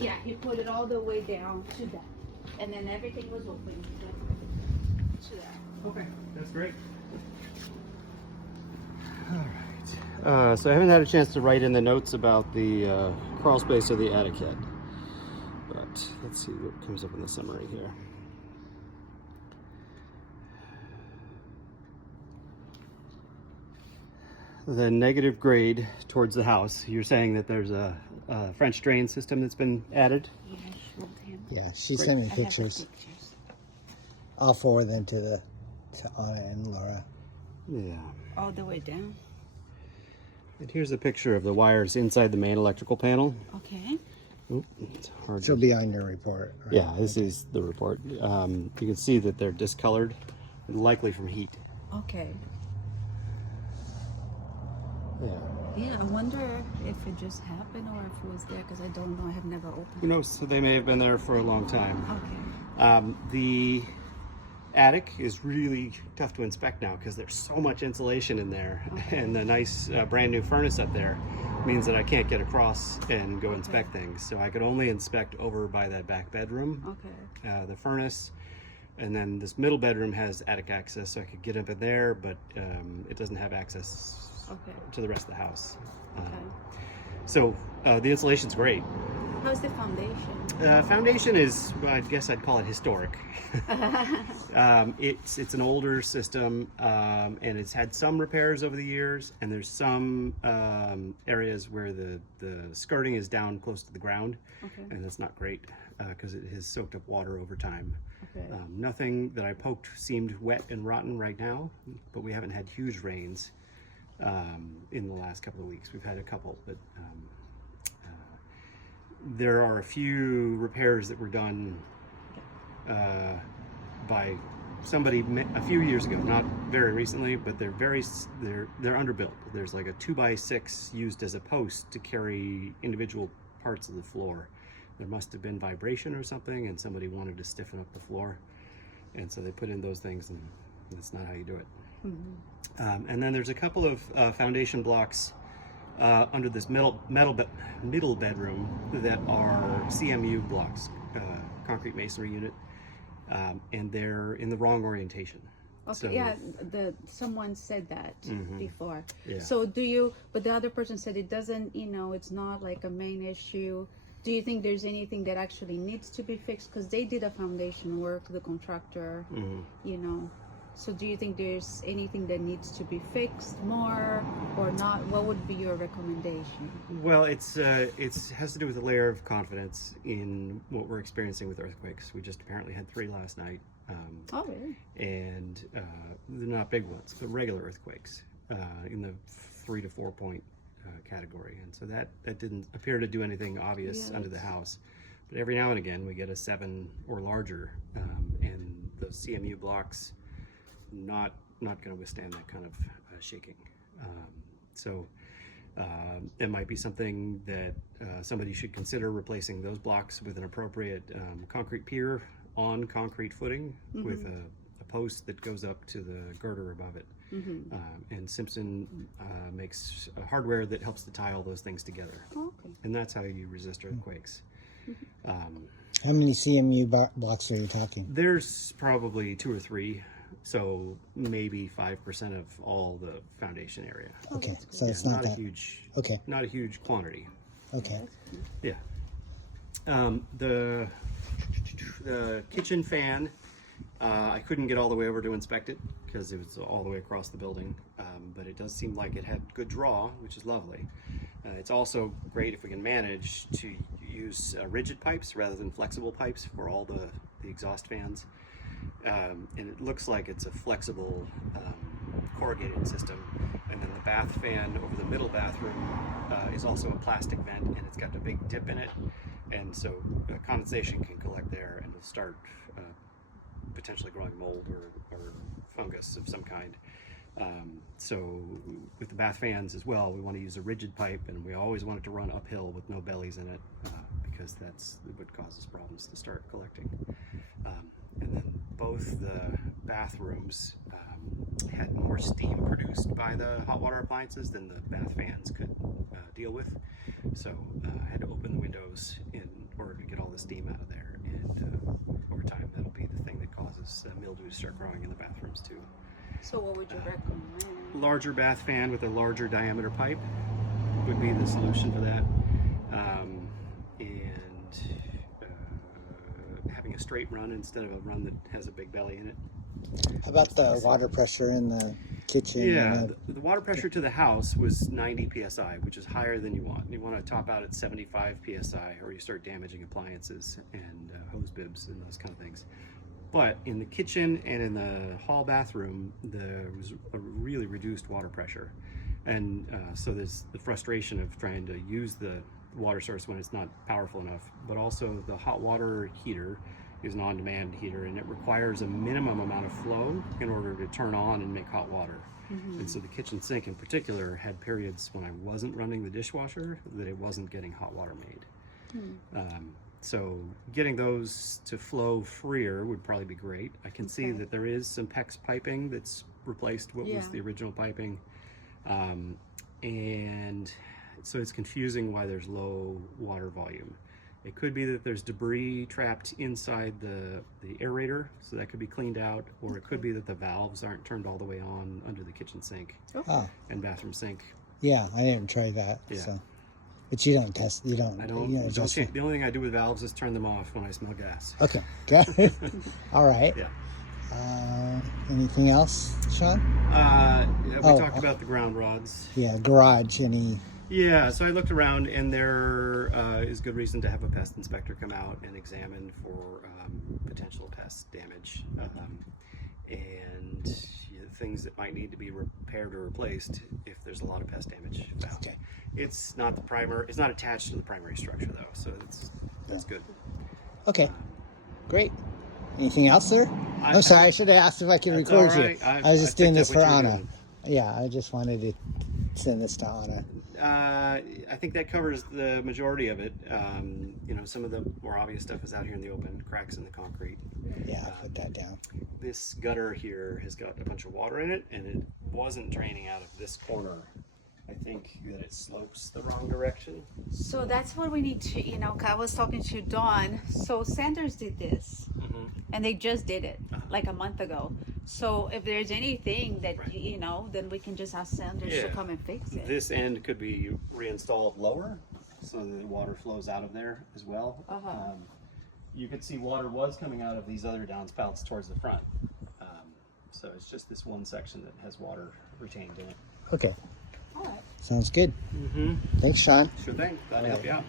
Yeah, he put it all the way down to that, and then everything was open to that. Okay, that's great. All right. So I haven't had a chance to write in the notes about the crawl space or the attic yet, but let's see what comes up in the summary here. The negative grade towards the house. You're saying that there's a French drain system that's been added? Yeah, I showed him. Yeah, she sent me I have the pictures. pictures. I'll forward them to Anna and Laura. Yeah. All the way down. And here's a picture of the wires inside the main electrical panel. Okay. Oop, it's hard. She'll be on your report. Right? Yeah, this is the report. You can see that they're discolored, likely from heat. Okay. Yeah. Yeah, I wonder if it just happened or if it was there, because I don't know. I have never opened Who knows? So they may have been there for a long time. Okay. The attic is really tough to inspect now because there's so much insulation in there, and the nice brand new furnace up there means that I can't get across and go inspect things. So I could only inspect over by that back bedroom, the furnace, and then this middle bedroom has attic access, so I could get up in there, but it doesn't have access to the rest of the house. So the insulation's great. How's the foundation? Foundation is, well, I guess I'd call it historic. It's an older system, and it's had some repairs over the years, and there's some areas where the skirting is down close to the ground, and that's not great because it has soaked up water over time. Nothing that I poked seemed wet and rotten right now, but we haven't had huge rains in the last couple of weeks. We've had a couple, but there are a few repairs that were done by somebody a few years ago, not very recently, but they're underbuilt. There's like a 2x6 used as a post to carry individual parts of the floor. There must have been vibration or something, and somebody wanted to stiffen up the floor, and so they put in those things, and that's not how you do it. And then there's a couple of foundation blocks under this middle bedroom that are CMU blocks, concrete masonry unit, and they're in the wrong orientation. Okay, So, yeah, someone said that before. Yeah. So but the other person said it doesn't, it's not like a main issue. Do you think there's anything that actually needs to be fixed? Because they did a foundation work, the contractor, So do you think there's anything that needs to be fixed more or not? What would be your recommendation? Well, it has to do with a layer of confidence in what we're experiencing with earthquakes. We just apparently had 3 last night. Oh, really? And they're not big ones, but regular earthquakes in the 3 to 4 point category. And so that didn't appear to do anything obvious under the house. But every now and again we get a 7 or larger, and the CMU blocks not going to withstand that kind of shaking. So it might be something that somebody should consider replacing those blocks with an appropriate concrete pier on concrete footing with a post that goes up to the girder above it. And Simpson makes hardware that helps to tie all those things together. And that's how you resist earthquakes. How many CMU blocks are you talking? There's probably 2 or 3. So maybe 5% of all the foundation area. Okay, so it's not that a huge. Okay. Not a huge quantity. Okay. Yeah. The kitchen fan, I couldn't get all the way over to inspect it because it was all the way across the building. But it does seem like it had good draw, which is lovely. It's also great if we can manage to use rigid pipes rather than flexible pipes for all the exhaust fans. And it looks like it's a flexible corrugated system, and then the bath fan over the middle bathroom is also a plastic vent, and it's got a big dip in it, and so condensation can collect there and it'll start potentially growing mold or fungus of some kind. So with the bath fans as well, we want to use a rigid pipe, and we always want it to run uphill with no bellies in it, because that's what causes problems to start collecting. And then both the bathrooms had more steam produced by the hot water appliances than the bath fans could deal with. So I had to open the windows in order to get all the steam out of there. And over time, that'll be the thing that causes mildew to start growing in the bathrooms too. So what would you recommend? Larger bath fan with a larger diameter pipe would be the solution for that. Having a straight run instead of a run that has a big belly in it. How about the water pressure in the kitchen? Yeah, the water pressure to the house was 90 psi, which is higher than you want. You want to top out at 75 psi, or you start damaging appliances and hose bibs and those kind of things. But in the kitchen and in the hall bathroom, there was a really reduced water pressure. And so there's the frustration of trying to use the water source when it's not powerful enough. But also the hot water heater is an on-demand heater, and it requires a minimum amount of flow in order to turn on and make hot water. And so the kitchen sink in particular had periods when I wasn't running the dishwasher that it wasn't getting hot water made. So getting those to flow freer would probably be great. I can see that there is some PEX piping that's replaced what was the original piping. And so it's confusing why there's low water volume. It could be that there's debris trapped inside the aerator, so that could be cleaned out, or it could be that the valves aren't turned all the way on under the kitchen sink and bathroom sink. Yeah, I didn't try that. Yeah. So. But you don't test, you don't. I don't. You know, just, the only thing I do with valves is turn them off when I smell gas. okay, got it. All right. Yeah. Anything else, Sean? We talked about the ground rods. Yeah, garage, any. Yeah, so I looked around, and there is good reason to have a pest inspector come out and examine for potential pest damage and things that might need to be repaired or replaced if there's a lot of pest damage found. Okay. It's not the primary. It's not attached to the primary structure though, so that's good. Okay, great. Anything else, sir? I'm sorry, I should have asked if I could record you. I was just doing this for Anna. Yeah, I just wanted to send this to Anna. I think that covers the majority of it. You know, some of the more obvious stuff is out here in the open, cracks in the concrete. Yeah, I'll put that down. This gutter here has got a bunch of water in it, and it wasn't draining out of this corner. I think that it slopes the wrong direction. So that's what we need to, you know, I was talking to Dawn. So Sanders did this, and they just did it like a month ago. So if there's anything that, you know, then we can just ask Sanders to come and fix it. This end could be reinstalled lower so the water flows out of there as well. You could see water was coming out of these other downspouts towards the front. So it's just this one section that has water retained in it. Okay. All right. Sounds good. Thanks, Sean. Sure thing. Glad to help you out.